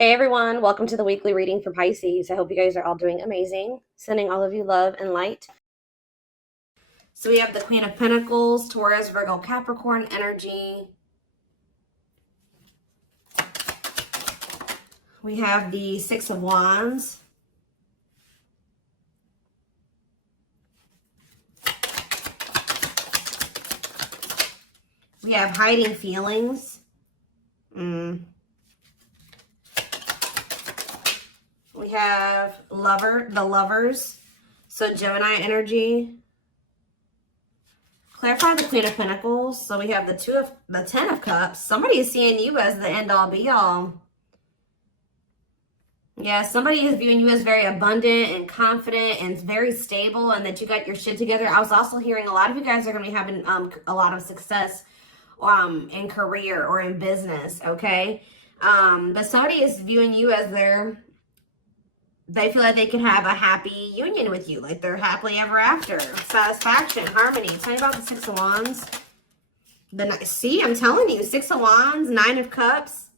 Hey everyone, welcome to the weekly reading for Pisces. I hope you guys are all doing amazing. Sending all of you love and light. So we have the Queen of Pentacles, Taurus, Virgo, Capricorn energy. We have the Six of Wands. We have hiding feelings. We have the lovers. So Gemini energy. Clarify the Queen of Pentacles. So we have the Ten of Cups. Somebody is seeing you as the end all be all. Yeah, somebody is viewing you as very abundant and confident and very stable, and that you got your shit together. I was also hearing a lot of you guys are going to be having a lot of success in career or in business, okay? But somebody is viewing you as they feel like they can have a happy union with you, like they're happily ever after, satisfaction, harmony. Tell me about the Six of Wands. See, I'm telling you, Six of Wands, Nine of Cups.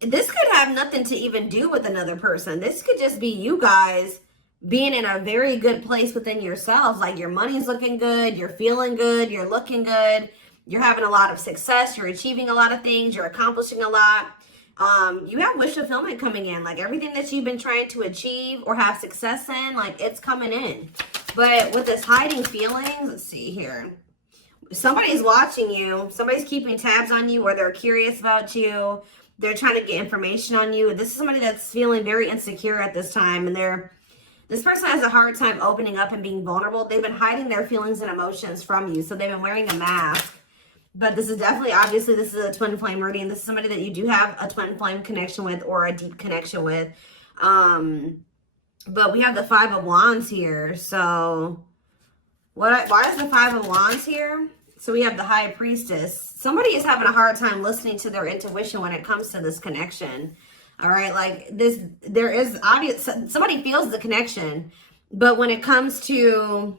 This could have nothing to even do with another person. This could just be you guys being in a very good place within yourselves. Like your money's looking good, you're feeling good, you're looking good, you're having a lot of success, you're achieving a lot of things, you're accomplishing a lot. You have wish fulfillment coming in. Like everything that you've been trying to achieve or have success in, like it's coming in. But with this hiding feelings, let's see here. Somebody's watching you. Somebody's keeping tabs on you, or they're curious about you. They're trying to get information on you. This is somebody that's feeling very insecure at this time, and this person has a hard time opening up and being vulnerable. They've been hiding their feelings and emotions from you, so they've been wearing a mask. But this is definitely, obviously, this is a twin flame reading. This is somebody that you do have a twin flame connection with or a deep connection with. But we have the Five of Wands here. So why is the Five of Wands here? So we have the High Priestess. Somebody is having a hard time listening to their intuition when it comes to this connection. All right, like there is obvious, somebody feels the connection, but when it comes to,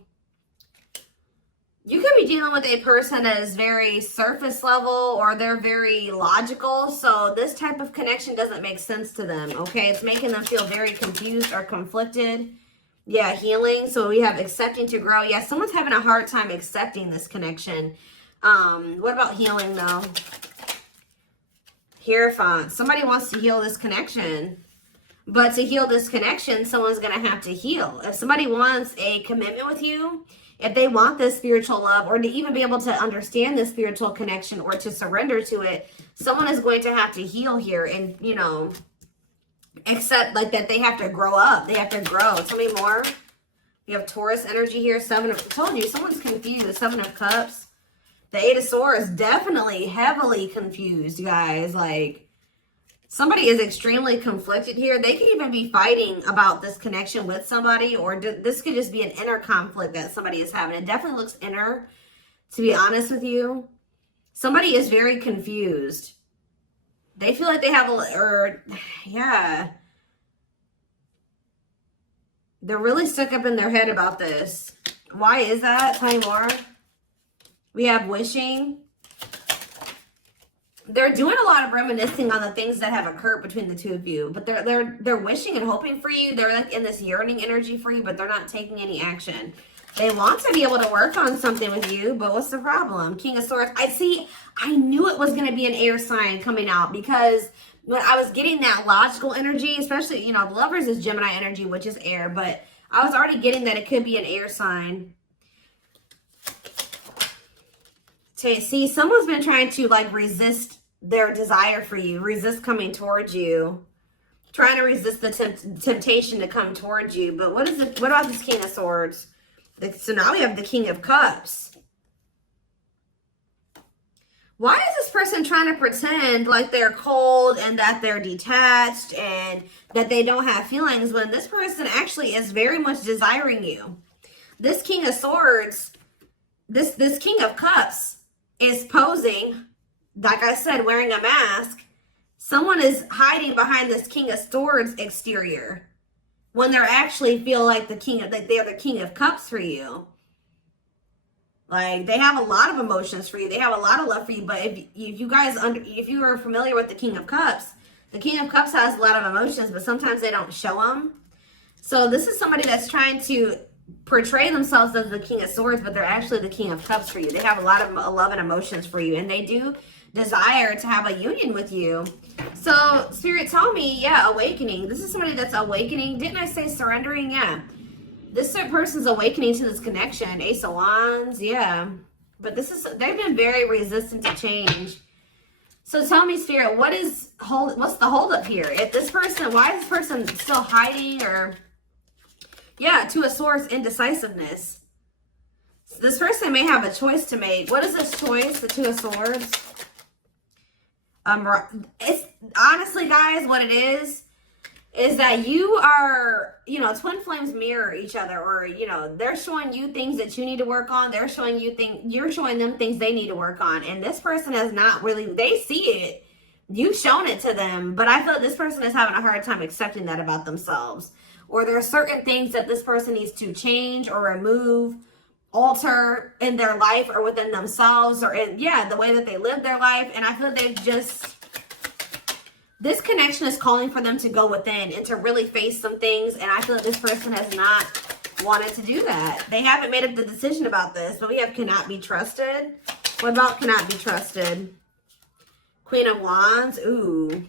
you could be dealing with a person that is very surface level, or they're very logical. So this type of connection doesn't make sense to them, okay? It's making them feel very confused or conflicted. Yeah, healing. So we have accepting to grow. Yeah, someone's having a hard time accepting this connection. What about healing, though? Hierophant. Somebody wants to heal this connection. But to heal this connection, someone's going to have to heal. If somebody wants a commitment with you, if they want this spiritual love, or to even be able to understand this spiritual connection or to surrender to it, someone is going to have to heal here and, you know, accept like that they have to grow up. They have to grow. Tell me more. You have Taurus energy here. I told you, someone's confused. Seven of Cups. The Eight of Swords, definitely heavily confused, you guys. Like, somebody is extremely conflicted here. They could even be fighting about this connection with somebody, or this could just be an inner conflict that somebody is having. It definitely looks inner, to be honest with you. Somebody is very confused. They feel like they have yeah. They're really stuck up in their head about this. Why is that? Tell me more. We have wishing. They're doing a lot of reminiscing on the things that have occurred between the two of you, but they're wishing and hoping for you. They're like in this yearning energy for you, but they're not taking any action. They want to be able to work on something with you, but what's the problem? King of Swords. I knew it was going to be an air sign coming out, because when I was getting that logical energy, especially, you know, Lovers is Gemini energy, which is air, but I was already getting that it could be an air sign. See, someone's been trying to like resist their desire for you, resist coming towards you, trying to resist the temptation to come towards you. But what about this King of Swords? So now we have the King of Cups. Why is this person trying to pretend like they're cold and that they're detached and that they don't have feelings, when this person actually is very much desiring you? This King of Swords, this King of Cups is posing, like I said, wearing a mask. Someone is hiding behind this King of Swords exterior when they're actually feel like they're the King of Cups for you. Like, they have a lot of emotions for you. They have a lot of love for you. But if you are familiar with the King of Cups, The King of Cups has a lot of emotions, but sometimes they don't show them. So this is somebody that's trying to portray themselves as the King of Swords, but they're actually the King of Cups for you. They have a lot of love and emotions for you, and they do desire to have a union with you. So Spirit told me, yeah, awakening. This is somebody that's awakening. Didn't I say surrendering? Yeah. This person's awakening to this connection. Ace of Wands, yeah. But they've been very resistant to change. So tell me, Spirit, what's the holdup here? If this person, why is this person still hiding? Or, yeah, Two of Swords, indecisiveness. So this person may have a choice to make. What is this choice? The Two of Swords. It's honestly, guys, what it is that you are, you know, twin flames mirror each other, or, you know, they're showing you things that you need to work on. They're showing you you're showing them things they need to work on. And this person has not really, they see it. You've shown it to them, but I feel like this person is having a hard time accepting that about themselves. Or there are certain things that this person needs to change or remove, alter in their life or within themselves, or in, yeah, the way that they live their life. And I feel like they've just, this connection is calling for them to go within and to really face some things. And I feel like this person has not wanted to do that. They haven't made up the decision about this, but we have cannot be trusted. What about cannot be trusted? Queen of Wands. Ooh.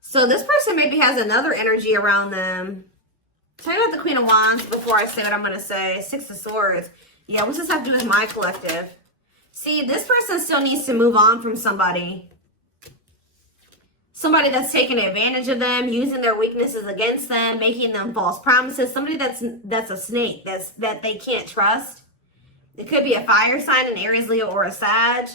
So this person maybe has another energy around them. Tell me about the Queen of Wands before I say what I'm going to say. Six of Swords. Yeah, what's this have to do with my collective? See, this person still needs to move on from somebody. Somebody that's taking advantage of them, using their weaknesses against them, making them false promises. Somebody that's a snake, that they can't trust. It could be a fire sign, an Aries, Leo, or a Sag.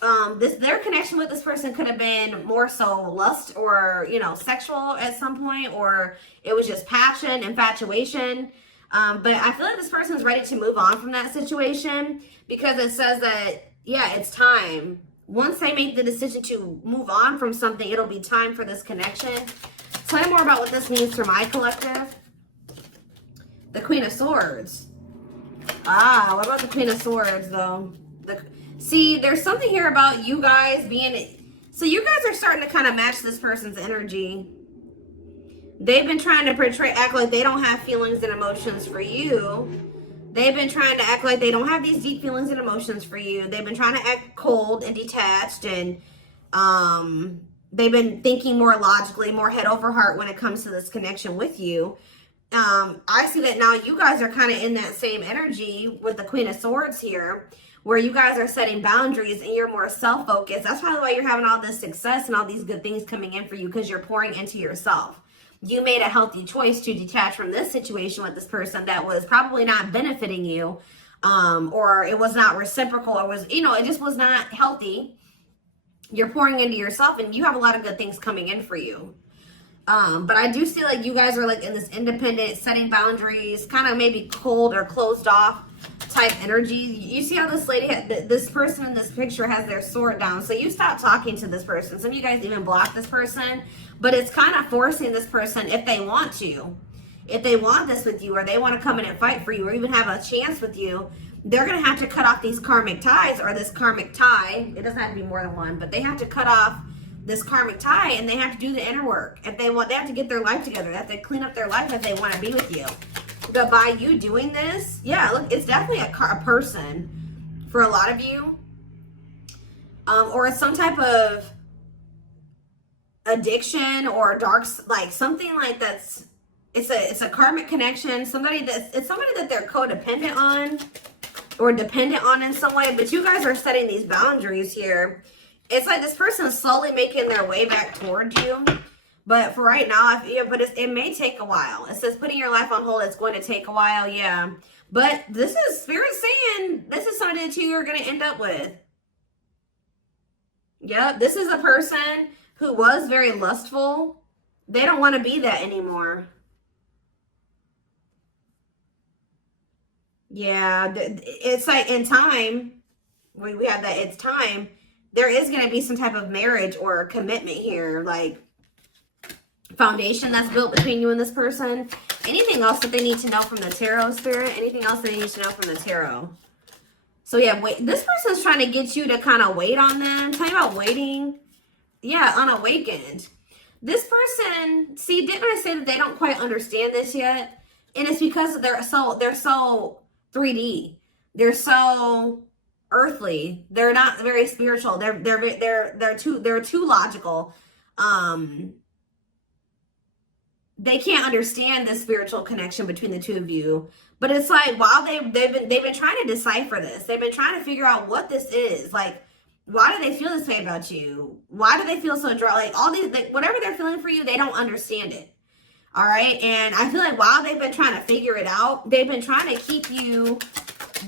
Their connection with this person could have been more so lust or, you know, sexual at some point, or it was just passion, infatuation. But I feel like this person's ready to move on from that situation, because it says that, yeah, it's time. Once they make the decision to move on from something, it'll be time for this connection. Tell me more about what this means for my collective. The Queen of Swords. Ah, what about the Queen of Swords, though? See, there's something here about you guys being... So you guys are starting to kind of match this person's energy. They've been trying to act like they don't have feelings and emotions for you. They've been trying to act like they don't have these deep feelings and emotions for you. They've been trying to act cold and detached, and they've been thinking more logically, more head over heart when it comes to this connection with you. I see that now you guys are kind of in that same energy with the Queen of Swords here, where you guys are setting boundaries and you're more self-focused. That's probably why you're having all this success and all these good things coming in for you, because you're pouring into yourself. You made a healthy choice to detach from this situation with this person that was probably not benefiting you, or it was not reciprocal, or was, you know, it just was not healthy. You're pouring into yourself, and you have a lot of good things coming in for you. But I do feel like you guys are like in this independent, setting boundaries, kind of maybe cold or closed off type energy. You see how this lady, this person in this picture has their sword down. So you stop talking to this person. Some of you guys even block this person, but it's kind of forcing this person, if they want to, if they want this with you, or they want to come in and fight for you, or even have a chance with you, they're going to have to cut off these karmic ties, or this karmic tie. It doesn't have to be more than one, but they have to cut off this karmic tie, and they have to do the inner work. If they want, they have to get their life together. They have to clean up their life if they want to be with you. But by you doing this, yeah, look, it's definitely a person for a lot of you, or it's some type of addiction or dark, like something like that's, it's a karmic connection. It's somebody that they're codependent on or dependent on in some way. But you guys are setting these boundaries here. It's like this person is slowly making their way back towards you. But for right now, it may take a while. It says putting your life on hold, it's going to take a while, yeah. But this is Spirit saying this is somebody that you are going to end up with. Yep, this is a person who was very lustful. They don't want to be that anymore. Yeah, it's like in time, we have that, it's time. There is going to be some type of marriage or commitment here, like foundation that's built between you and this person. Anything else that they need to know from the tarot, Spirit? Anything else they need to know from the tarot? So yeah, wait, this person's trying to get you to kind of wait on them. Tell me about waiting. Yeah, unawakened. This person, see, didn't I say that they don't quite understand this yet? And it's because they're so 3D. They're so earthly. They're not very spiritual. They're too logical. Um they can't understand the spiritual connection between the two of you. But it's like while they've been trying to decipher this. They've been trying to figure out what this is. Like, why do they feel this way about you? Why do they feel so dry? Like all these, like, whatever they're feeling for you, they don't understand it. All right. And I feel like while they've been trying to figure it out, they've been trying to keep you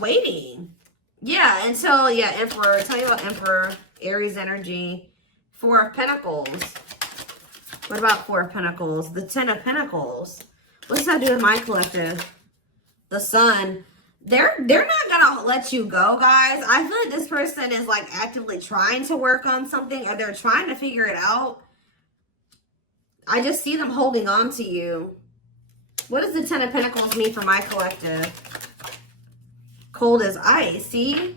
waiting. Yeah. Until, yeah, Emperor. Tell you about Emperor, Aries energy, Four of Pentacles. What about Four of Pentacles? The Ten of Pentacles. What's that do with my collective? The Sun. They're not gonna let you go, guys. I feel like this person is like actively trying to work on something, or they're trying to figure it out. I just see them holding on to you. What does the Ten of Pentacles mean for my collective? Cold as ice. See?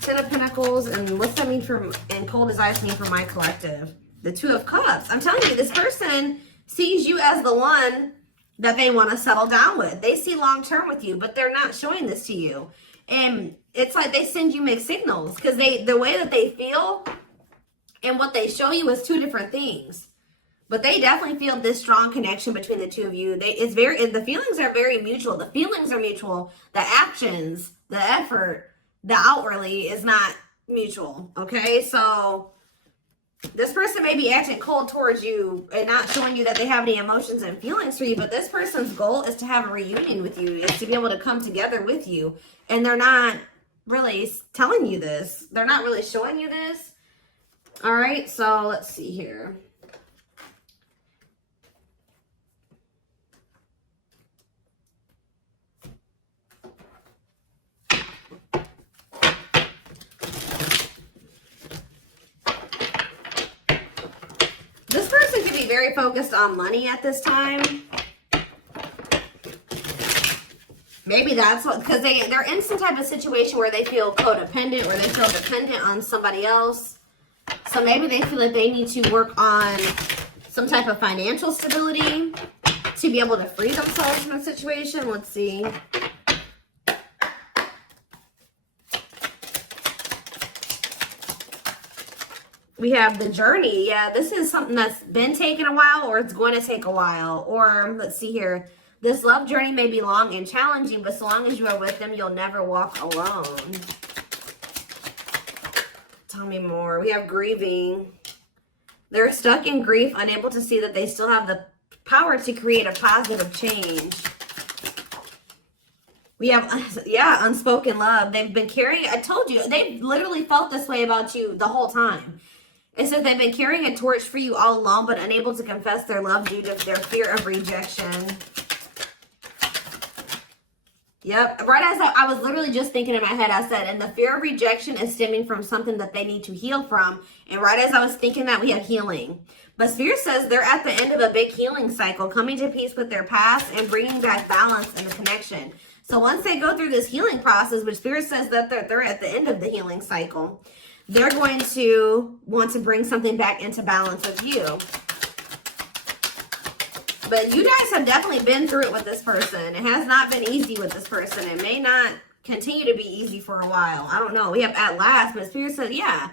Ten of Pentacles, and what's that mean for, and cold as ice mean for my collective? The Two of Cups. I'm telling you, this person sees you as the one that they want to settle down with. They see long term with you, but they're not showing this to you. And it's like they send you mixed signals because the way that they feel and what they show you is two different things. But they definitely feel this strong connection between the two of you. The feelings are very mutual. The feelings are mutual. The actions, the effort, the outwardly is not mutual. Okay, so this person may be acting cold towards you and not showing you that they have any emotions and feelings for you, but this person's goal is to have a reunion with you, is to be able to come together with you. And they're not really telling you this. They're not really showing you this. All right, so let's see here. This person could be very focused on money at this time. Maybe that's what, because they're in some type of situation where they feel codependent or they feel dependent on somebody else. So maybe they feel like they need to work on some type of financial stability to be able to free themselves from a situation. Let's see. We have the journey. Yeah, this is something that's been taking a while, or it's going to take a while. Or let's see here. This love journey may be long and challenging, but so long as you are with them, you'll never walk alone. Tell me more. We have grieving. They're stuck in grief, unable to see that they still have the power to create a positive change. We have, yeah, unspoken love. They've been carrying, I told you, they've literally felt this way about you the whole time. It says they've been carrying a torch for you all along, but unable to confess their love due to their fear of rejection. Yep. Right as I was literally just thinking in my head, I said, and the fear of rejection is stemming from something that they need to heal from. And right as I was thinking that, we have healing. But Spirit says they're at the end of a big healing cycle, coming to peace with their past and bringing back balance and the connection. So once they go through this healing process, which Spirit says that they're at the end of the healing cycle, they're going to want to bring something back into balance with you. But you guys have definitely been through it with this person. It has not been easy with this person. It may not continue to be easy for a while. I don't know. We have at last, but Spirit said, yeah,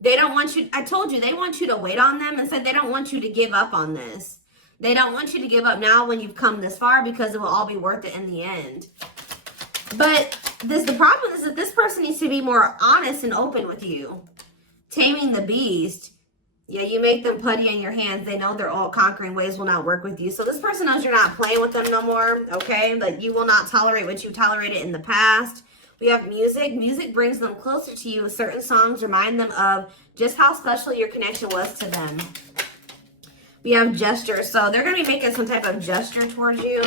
they don't want you. I told you, they want you to wait on them and said they don't want you to give up on this. They don't want you to give up now when you've come this far because it will all be worth it in the end. But the problem is that this person needs to be more honest and open with you. Taming the beast. Yeah, you make them putty in your hands. They know their all-conquering ways will not work with you. So this person knows you're not playing with them no more, okay? Like, you will not tolerate what you tolerated in the past. We have music. Music brings them closer to you. Certain songs remind them of just how special your connection was to them. We have gestures. So they're going to be making some type of gesture towards you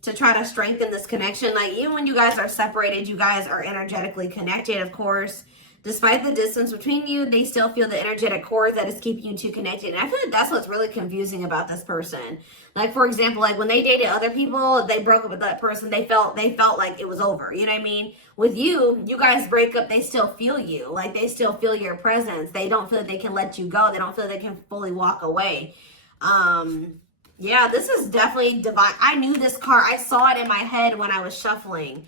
to try to strengthen this connection. Like, even when you guys are separated, you guys are energetically connected, of course. Despite the distance between you, they still feel the energetic cord that is keeping you two connected. And I feel like that's what's really confusing about this person. Like, for example, like when they dated other people, they broke up with that person, they felt like it was over. You know what I mean? With you, you guys break up, they still feel you. Like, they still feel your presence. They don't feel that they can let you go. They don't feel they can fully walk away. Yeah, this is definitely divine. I knew this card. I saw it in my head when I was shuffling.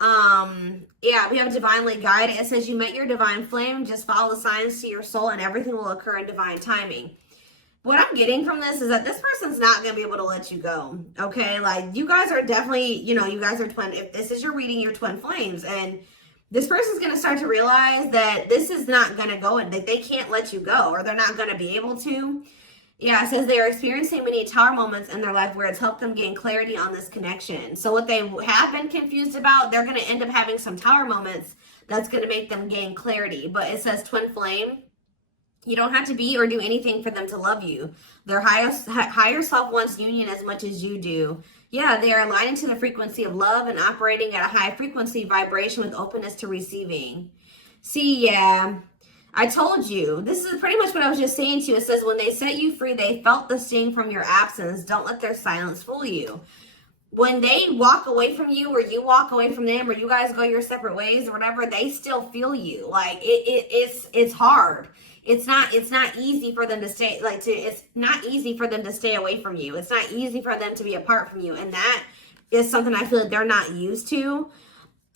Yeah, we have divinely guided. It says you met your divine flame. Just follow the signs to your soul and everything will occur in divine timing. What I'm getting from this is that this person's not going to be able to let you go. Okay. Like, you guys are definitely, you know, you guys are twin. If this is your reading, you're twin flames, and this person's going to start to realize that this is not going to go and that they can't let you go, or they're not going to be able to. Yeah, it says they are experiencing many tower moments in their life where it's helped them gain clarity on this connection. So what they have been confused about, they're going to end up having some tower moments that's going to make them gain clarity. But it says twin flame. You don't have to be or do anything for them to love you. Their higher self wants union as much as you do. Yeah, they are aligning to the frequency of love and operating at a high frequency vibration with openness to receiving. See, yeah. I told you, this is pretty much what I was just saying to you. It says, when they set you free, they felt the sting from your absence. Don't let their silence fool you. When they walk away from you, or you walk away from them, or you guys go your separate ways or whatever, they still feel you. Like, it's hard. It's not easy for them to stay, it's not easy for them to stay away from you. It's not easy for them to be apart from you. And that is something I feel like they're not used to.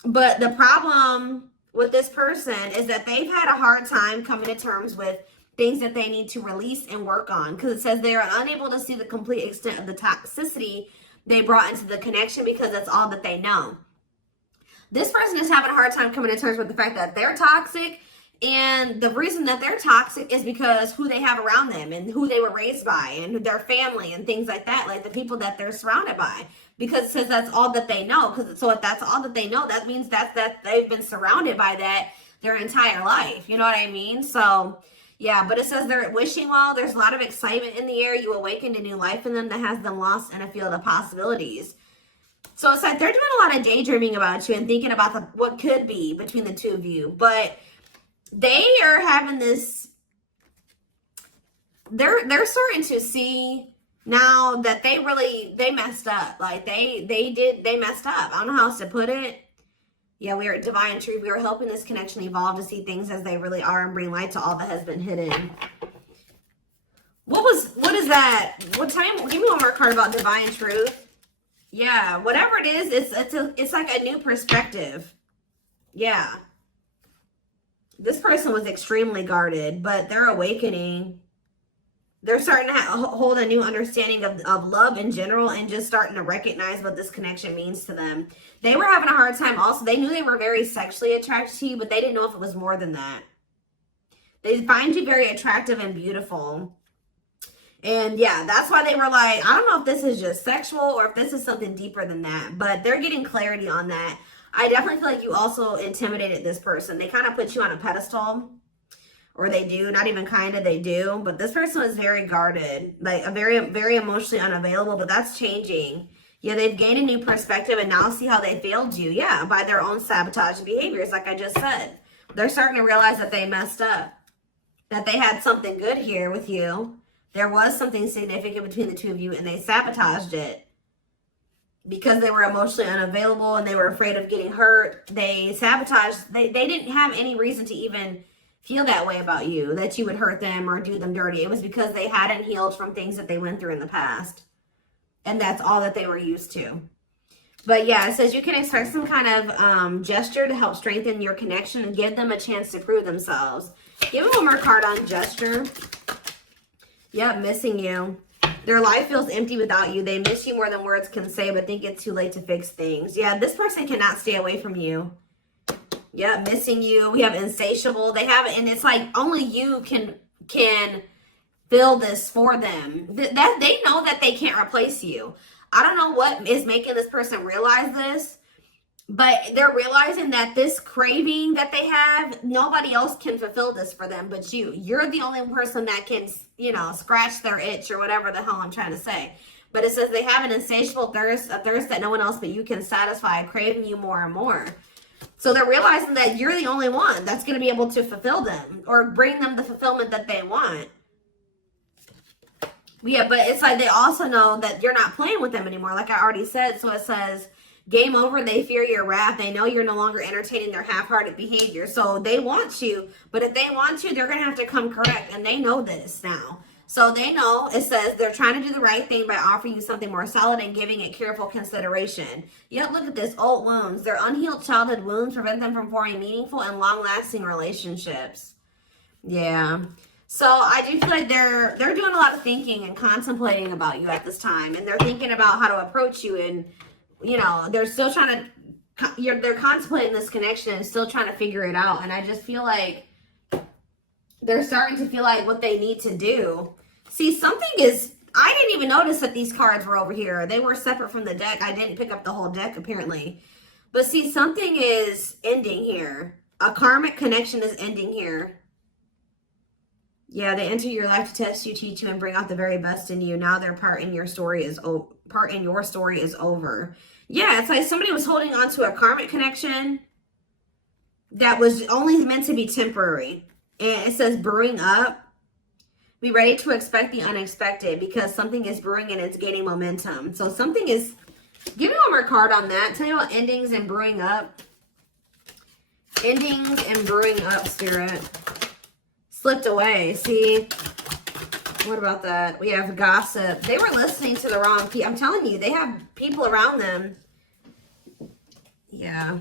But the problem with this person is that they've had a hard time coming to terms with things that they need to release and work on, because it says they are unable to see the complete extent of the toxicity they brought into the connection because that's all that they know. This person is having a hard time coming to terms with the fact that they're toxic, and the reason that they're toxic is because who they have around them and who they were raised by and their family and things like that, like the people that they're surrounded by. Because it says that's all that they know. So if that's all that they know, that means that they've been surrounded by that their entire life. You know what I mean? So, yeah, but it says they're wishing well. There's a lot of excitement in the air. You awakened a new life in them that has them lost in a field of possibilities. So it's like they're doing a lot of daydreaming about you and thinking about what could be between the two of you. But they are having this, they're starting to see now that they messed up. Like they messed up. I don't know how else to put it. Yeah, we are at divine truth. We are helping this connection evolve to see things as they really are and bring light to all that has been hidden. What is that? What time? Give me one more card about divine truth. Yeah, whatever it is, it's like a new perspective. Yeah. This person was extremely guarded, but they're awakening. They're starting to hold a new understanding of love in general, and just starting to recognize what this connection means to them. They were having a hard time also. They knew they were very sexually attracted to you, but they didn't know if it was more than that. They find you very attractive and beautiful. And yeah, that's why they were like, I don't know if this is just sexual or if this is something deeper than that. But they're getting clarity on that. I definitely feel like you also intimidated this person. They kind of put you on a pedestal. Or they do, not even kind of, they do. But this person was very guarded, like a very, very emotionally unavailable, but that's changing. Yeah, they've gained a new perspective, and now see how they failed you. Yeah, by their own sabotage behaviors, like I just said. They're starting to realize that they messed up, that they had something good here with you. There was something significant between the two of you, and they sabotaged it. Because they were emotionally unavailable and they were afraid of getting hurt, they sabotaged. They didn't have any reason to even feel that way about you, that you would hurt them or do them dirty. It was because they hadn't healed from things that they went through in the past. And that's all that they were used to. But yeah, it says you can expect some kind of gesture to help strengthen your connection and give them a chance to prove themselves. Give me one more card on gesture. Yep, missing you. Their life feels empty without you. They miss you more than words can say, but think it's too late to fix things. Yeah, this person cannot stay away from you. Yeah, missing you. We have insatiable. They have it, and it's like only you can fill this for them. That they know that they can't replace you. I don't know what is making this person realize this, but they're realizing that this craving that they have, nobody else can fulfill this for them but you. You're the only person that can, you know, scratch their itch or whatever the hell I'm trying to say. But it says they have an insatiable thirst, a thirst that no one else but you can satisfy, craving you more and more. So they're realizing that you're the only one that's going to be able to fulfill them or bring them the fulfillment that they want. Yeah, but it's like they also know that you're not playing with them anymore, like I already said. So it says, game over, they fear your wrath. They know you're no longer entertaining their half-hearted behavior. So they want you, but if they want you, they're going to have to come correct. And they know this now. So they know, it says, they're trying to do the right thing by offering you something more solid and giving it careful consideration. Yet look at this, old wounds. Their unhealed childhood wounds prevent them from forming meaningful and long-lasting relationships. Yeah. So I do feel like they're doing a lot of thinking and contemplating about you at this time. And they're thinking about how to approach you. And, you know, they're still trying to, they're contemplating this connection and still trying to figure it out. And I just feel like they're starting to feel like what they need to do. See, something is, I didn't even notice that these cards were over here. They were separate from the deck. I didn't pick up the whole deck, apparently. But see, something is ending here. A karmic connection is ending here. Yeah, they enter your life to test you, teach you, and bring out the very best in you. Now their part in your story is over. Yeah, it's like somebody was holding on to a karmic connection that was only meant to be temporary. And it says brewing up. Be ready to expect the unexpected because something is brewing and it's gaining momentum. So something is, give me one more card on that. Tell me about endings and brewing up. Endings and brewing up, Spirit. Slipped away. See, what about that? We have gossip. They were listening to the wrong people. I'm telling you, they have people around them. Yeah.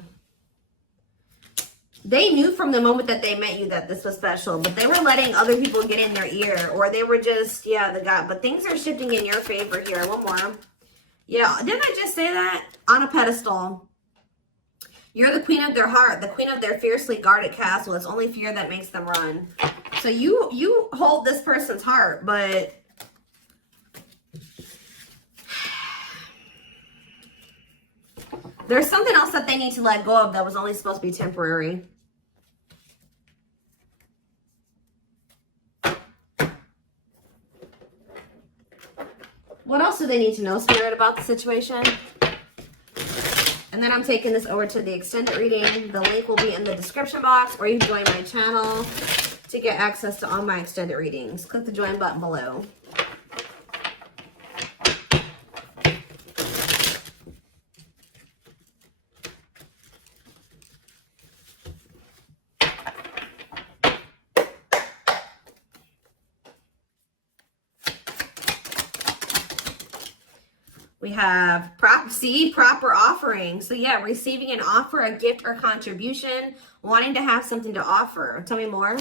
They knew from the moment that they met you that this was special, but they were letting other people get in their ear, or they were just, yeah, the God. But things are shifting in your favor here. One more. Yeah, didn't I just say that? On a pedestal. You're the queen of their heart, the queen of their fiercely guarded castle. It's only fear that makes them run. So you hold this person's heart, but there's something else that they need to let go of that was only supposed to be temporary. What else do they need to know, Spirit, about the situation? And then I'm taking this over to the extended reading. The link will be in the description box, or you can join my channel to get access to all my extended readings. Click the join button below. We have proper offering. So yeah, receiving an offer, a gift, or contribution, wanting to have something to offer. Tell me more.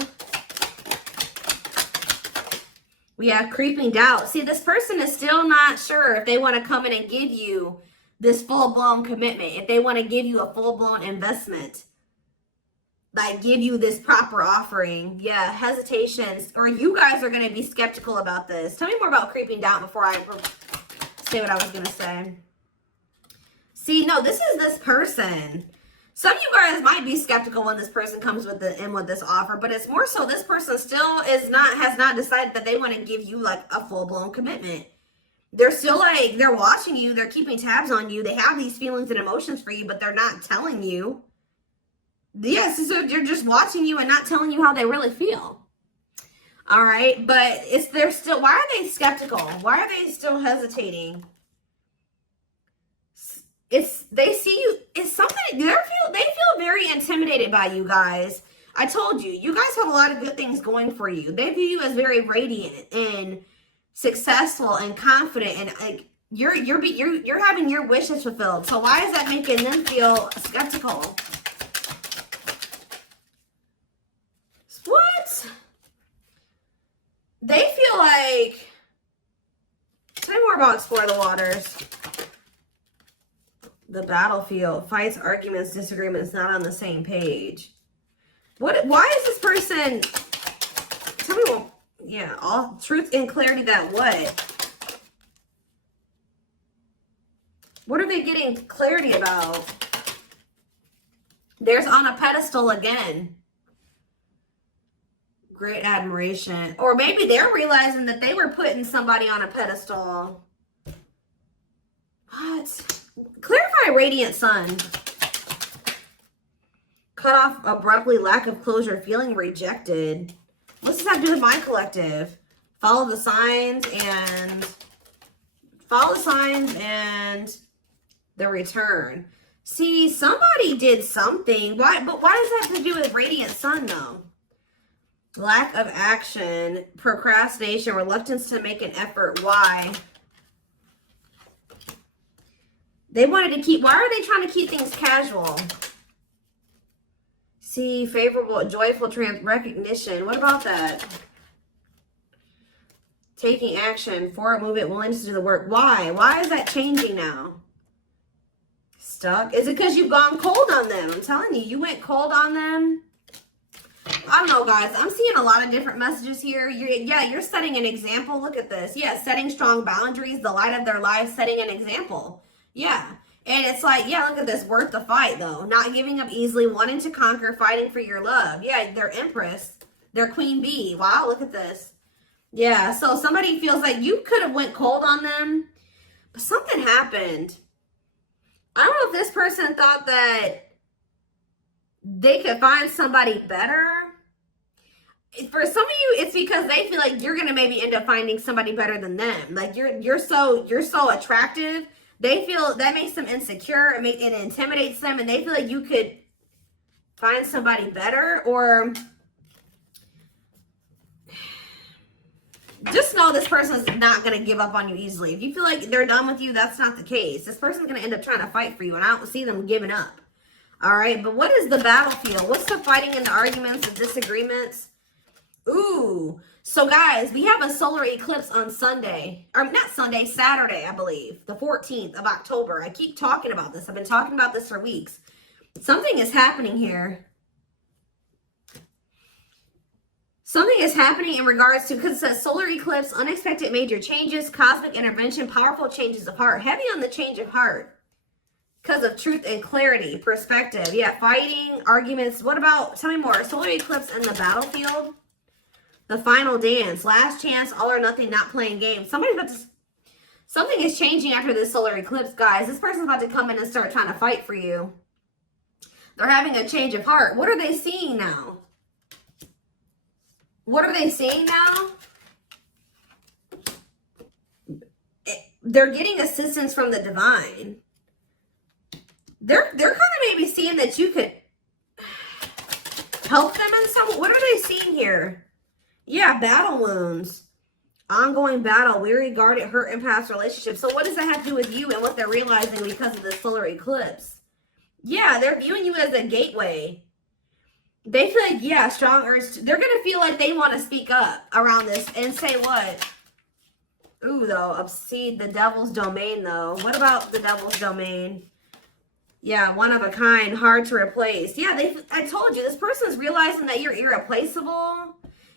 We have creeping doubt. See, this person is still not sure if they want to come in and give you this full-blown commitment, if they want to give you a full-blown investment, like give you this proper offering. Yeah, hesitations, or you guys are going to be skeptical about this. Tell me more about creeping doubt before I say what I was going to say. See, no, this is this person. Some of you guys might be skeptical when this person comes with this offer, but it's more so this person still has not decided that they want to give you like a full-blown commitment. They're still like, they're watching you, they're keeping tabs on you, they have these feelings and emotions for you, but they're not telling you. Yes, so they're just watching you and not telling you how they really feel. All right, but they're still, why are they skeptical? Why are they still hesitating? They see you, it's something, they feel very intimidated by you guys. I told you, you guys have a lot of good things going for you. They view you as very radiant and successful and confident, and like you're having your wishes fulfilled. So why is that making them feel skeptical? What? They feel like, tell me more about Explore the Waters. The battlefield, fights, arguments, disagreements, not on the same page. Why is this person, tell me what, yeah, all truth and clarity that what? What are they getting clarity about? There's on a pedestal again. Great admiration. Or maybe they're realizing that they were putting somebody on a pedestal. What? Clarify radiant sun. Cut off abruptly, lack of closure, feeling rejected. What's this have to do with my collective? Follow the signs and the return. See, somebody did something. Why? But why does that have to do with radiant sun though? Lack of action, procrastination, reluctance to make an effort. Why? They wanted to keep, why are they trying to keep things casual? See, favorable, joyful recognition. What about that? Taking action, forward movement, willingness to do the work. Why? Why is that changing now? Stuck? Is it because you've gone cold on them? I'm telling you, you went cold on them. I don't know, guys. I'm seeing a lot of different messages here. You're setting an example. Look at this. Yeah, setting strong boundaries, the light of their life, setting an example. Yeah. And it's like, yeah, look at this. Worth the fight, though. Not giving up easily, wanting to conquer, fighting for your love. Yeah, they're Empress. They're Queen Bee. Wow, look at this. Yeah, so somebody feels like you could have went cold on them, but something happened. I don't know if this person thought that they could find somebody better. For some of you, it's because they feel like you're gonna maybe end up finding somebody better than them. Like you're so attractive. They feel that makes them insecure. It intimidates them, and they feel like you could find somebody better. Or just know this person's not gonna give up on you easily. If you feel like they're done with you, that's not the case. This person's gonna end up trying to fight for you, and I don't see them giving up. All right, but what is the battlefield? What's the fighting and the arguments and disagreements? Ooh, so guys, we have a solar eclipse on Sunday, or not Sunday, Saturday, I believe, the 14th of October. I keep talking about this. I've been talking about this for weeks. Something is happening here. Something is happening in regards to, because it says solar eclipse, unexpected major changes, cosmic intervention, powerful changes of heart. Heavy on the change of heart. Because of truth and clarity, perspective. Yeah, fighting, arguments. What about, tell me more. Solar eclipse and the battlefield. The final dance. Last chance, all or nothing, not playing games. Somebody's about to, something is changing after this solar eclipse, guys. This person's about to come in and start trying to fight for you. They're having a change of heart. What are they seeing now? What are they seeing now? They're getting assistance from the divine. They're kind of maybe seeing that you could help them in some. What are they seeing here? Yeah, battle wounds. Ongoing battle, weary, guarded, hurt, and past relationships. So what does that have to do with you and what they're realizing because of the solar eclipse? Yeah, they're viewing you as a gateway. They feel like, yeah, strong urge. They're going to feel like they want to speak up around this and say what? Ooh, though, obsede the devil's domain, though. What about the devil's domain? Yeah, one of a kind, hard to replace. Yeah, I told you, this person's realizing that you're irreplaceable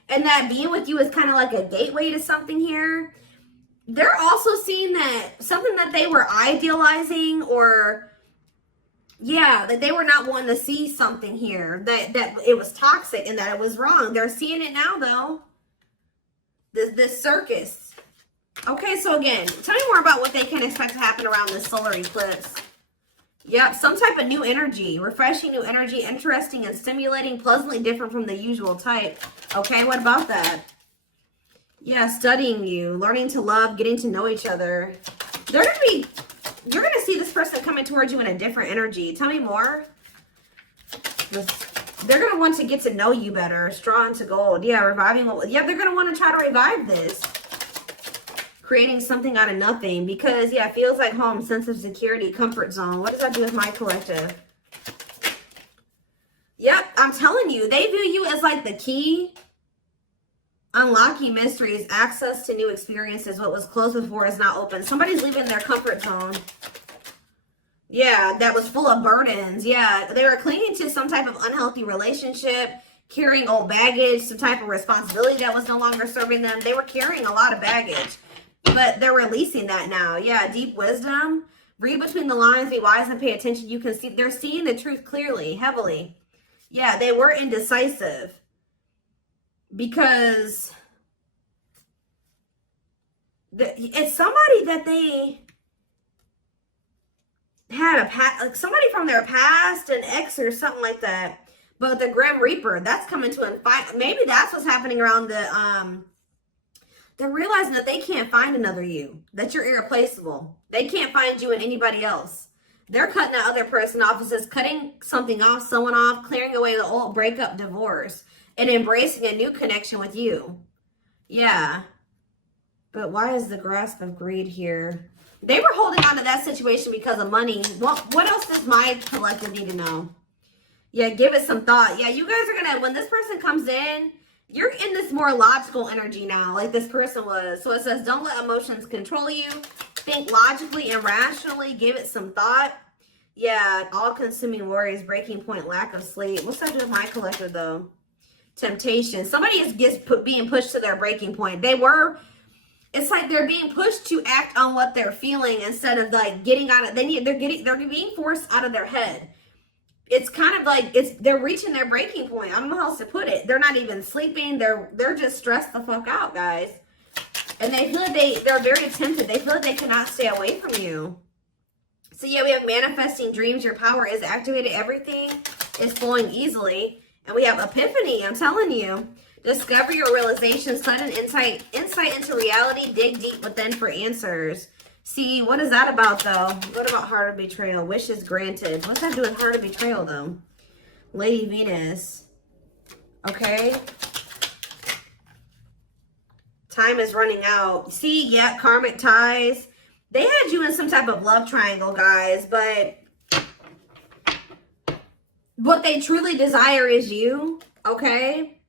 and that being with you is kind of like a gateway to something here. They're also seeing that something that they were idealizing, or yeah, that they were not wanting to see something here, that it was toxic and that it was wrong. They're seeing it now, though. This circus. Okay, so again, tell me more about what they can expect to happen around this solar eclipse. Yep, some type of new energy, refreshing new energy, interesting and stimulating, pleasantly different from the usual type. Okay, what about that? Yeah, studying you, learning to love, getting to know each other. You're going to see this person coming towards you in a different energy. Tell me more. They're going to want to get to know you better. Straw into gold. Yeah, reviving. Yeah, they're going to want to try to revive this. Creating something out of nothing, because yeah, it feels like home, sense of security, comfort zone. What does that do with my collective? Yep, I'm telling you, they view you as like the key. Unlocking mysteries, access to new experiences. What was closed before is now open. Somebody's leaving their comfort zone. Yeah, that was full of burdens. Yeah, they were clinging to some type of unhealthy relationship, carrying old baggage, some type of responsibility that was no longer serving them. They were carrying a lot of baggage. But they're releasing that now. Yeah, deep wisdom. Read between the lines, be wise and pay attention. You can see, they're seeing the truth clearly, heavily. Yeah, they were indecisive. Because it's somebody that they had like somebody from their past, an ex or something like that. But the Grim Reaper, that's coming to a maybe that's what's happening around the they're realizing that they can't find another you, that you're irreplaceable. They can't find you in anybody else. They're cutting that other person off. It says cutting something off, someone off, clearing away the old breakup, divorce, and embracing a new connection with you. Yeah. But why is the grasp of greed here? They were holding on to that situation because of money. What else does my collective need to know? Yeah, give it some thought. Yeah, you guys are going to, when this person comes in, you're in this more logical energy now, like this person was. So it says, don't let emotions control you. Think logically and rationally. Give it some thought. Yeah, all-consuming worries, breaking point, lack of sleep. What's that do with my collective, though? Temptation. Somebody is being pushed to their breaking point. It's like they're being pushed to act on what they're feeling instead of like getting out of. They're being forced out of their head. It's kind of like they're reaching their breaking point. I don't know how else to put it. They're not even sleeping. They're just stressed the fuck out, guys. And they feel like they're very tempted. They feel like they cannot stay away from you. So yeah, we have manifesting dreams. Your power is activated. Everything is flowing easily. And we have epiphany. I'm telling you. Discover your realizations. Sudden insight into reality. Dig deep within for answers. See, what is that about, though? What about heart of betrayal? Wishes granted. What's that do with heart of betrayal, though? Lady Venus. Okay. Time is running out. See, yeah, karmic ties. They had you in some type of love triangle, guys, but what they truly desire is you, okay?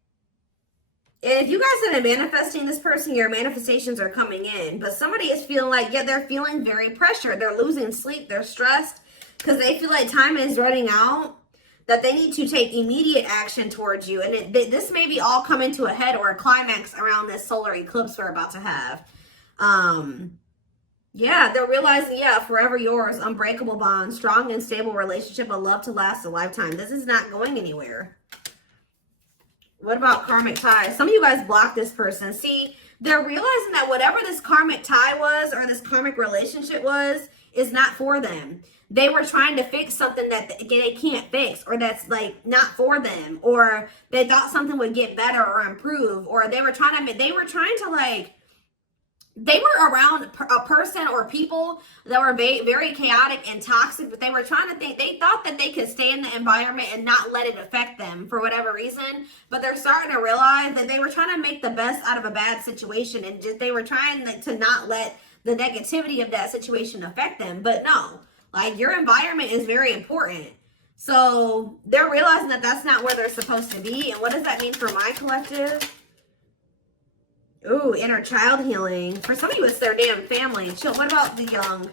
And if you guys have been manifesting this person, your manifestations are coming in. But somebody is feeling like, yeah, they're feeling very pressured. They're losing sleep. They're stressed because they feel like time is running out, that they need to take immediate action towards you. And this may be all coming to a head or a climax around this solar eclipse we're about to have. Yeah, they're realizing, yeah, forever yours, unbreakable bond, strong and stable relationship, a love to last a lifetime. This is not going anywhere. What about karmic ties? Some of you guys blocked this person. See, they're realizing that whatever this karmic tie was or this karmic relationship was is not for them. They were trying to fix something that they can't fix, or that's like not for them, or they thought something would get better or improve, or they were trying to like, they were around a person or people that were very chaotic and toxic, but they were trying to they thought that they could stay in the environment and not let it affect them for whatever reason. But they're starting to realize that they were trying to make the best out of a bad situation, and they were trying to not let the negativity of that situation affect them. But no, like, your environment is very important. So they're realizing that that's not where they're supposed to be. And what does that mean for my collective? Ooh, inner child healing. For some of you, it's their damn family. Chill. What about the young?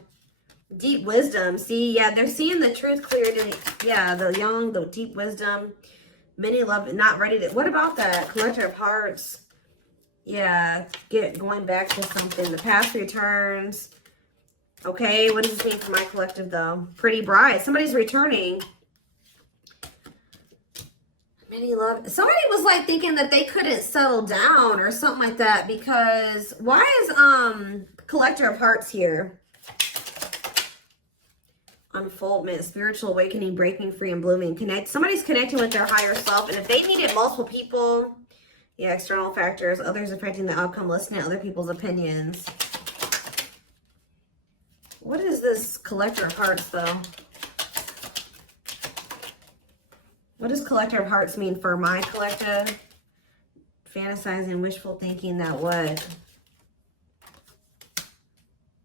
Deep wisdom. See, yeah, they're seeing the truth cleared. Yeah, the young, the deep wisdom. Many love, not ready to. What about that? Collector of hearts. Yeah, going back to something. The past returns. Okay, what does this mean for my collective, though? Pretty bride. Somebody's returning. Many love. Somebody was like thinking that they couldn't settle down or something like that, because why is collector of hearts here? Unfoldment, spiritual awakening, breaking free and blooming. Somebody's connecting with their higher self, and if they needed multiple people, yeah, external factors, others affecting the outcome, listening to other people's opinions. What is this collector of hearts, though? What does collector of hearts mean for my collective? Fantasizing, wishful thinking, that what?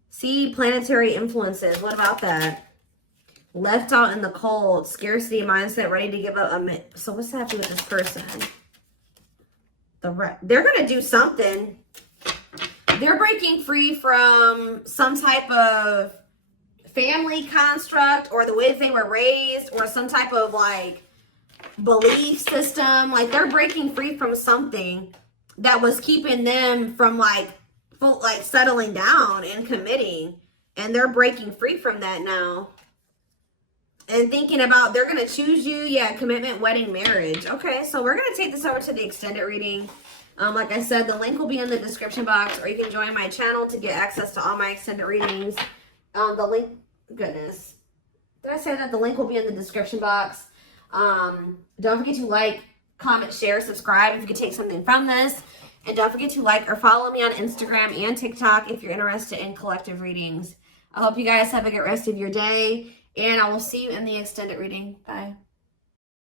See, planetary influences. What about that? Left out in the cold, scarcity mindset, ready to give up. So what's that have to do with this person? They're going to do something. They're breaking free from some type of family construct, or the ways they were raised, or some type of like belief system. Like, they're breaking free from something that was keeping them from like settling down and committing, and they're breaking free from that now and thinking about they're going to choose you. Yeah, commitment, wedding, marriage. Okay, so we're going to take this over to the extended reading. Like I said, the link will be in the description box, or you can join my channel to get access to all my extended readings. The link, goodness, did I say that? The link will be in the description box. Don't forget to like, comment, share, subscribe if you could take something from this. And don't forget to like or follow me on Instagram and TikTok if you're interested in collective readings. I hope you guys have a good rest of your day, and I will see you in the extended reading. Bye.